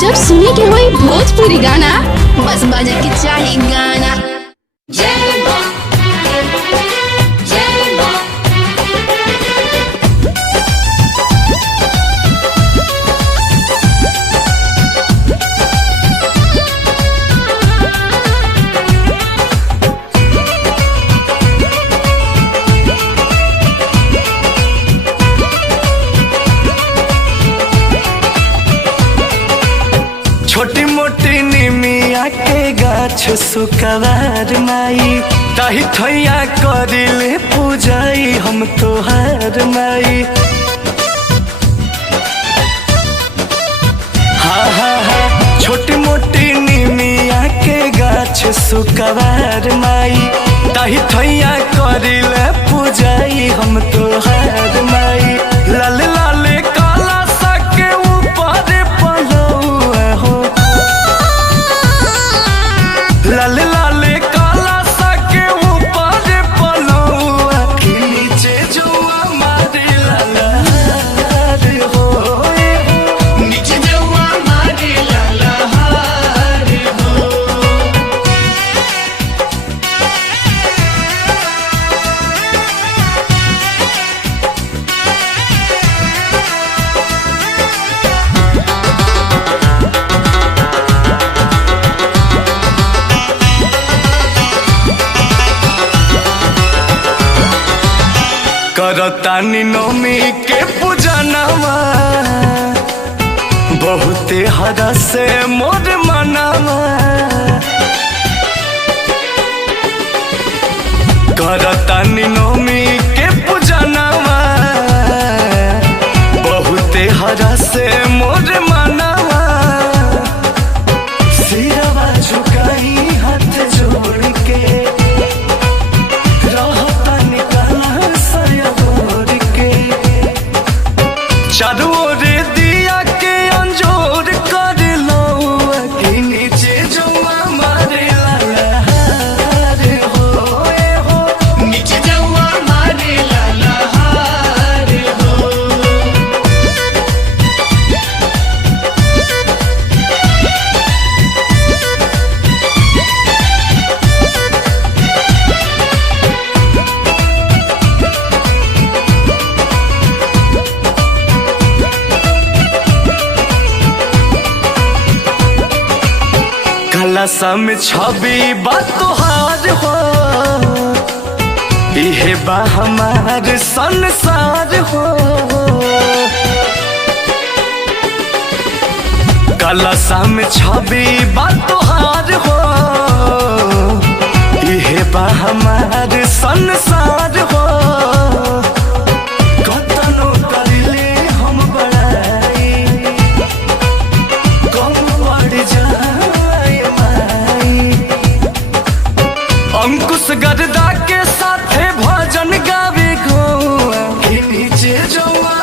जब सुने के होई भोजपुरी गाना बस बजे के चाही गाना। जय मां जय मां छोटी मोटी निमिया के गाछ सुकवार माई ताही थैया करिले पूजाई हम तोहार माई। हा हा हा छोटी मोटी निमिया के गाछ सुकवार माई ताही थैया करिले पूजाई हम तोहार माई। लाल लाल काला सा के ऊपर पलौआ हो लाल लाल काला सा के ऊपर पलौआ के नीचे जुआ मारे ललहार हो नीचे जुआ मारे ललहार हो। करतानी नौमी के पूजनवा बहुते हरा से मोर मनवा। करतानी नौमी के पूजनवा बहुते हरा से मोर मनवा। सिरवा झुकाई हाथ जोड़ के चारों ओर दिया के अंजोर कर लो के नीचे जुआ मारे ललहार हो नीचे जुआ मारे ललहार हो। कलशा में छवि बा तोहार हो इहे बा हमार संसार हो। कलशा में छवि बा तोहार हो इहे बा हमार संसार हो। कतनो करिले हम बड़ाई कम पड़ जाए अंकुश गर्दा के साथे भजन गावे गो के नीचे जुआ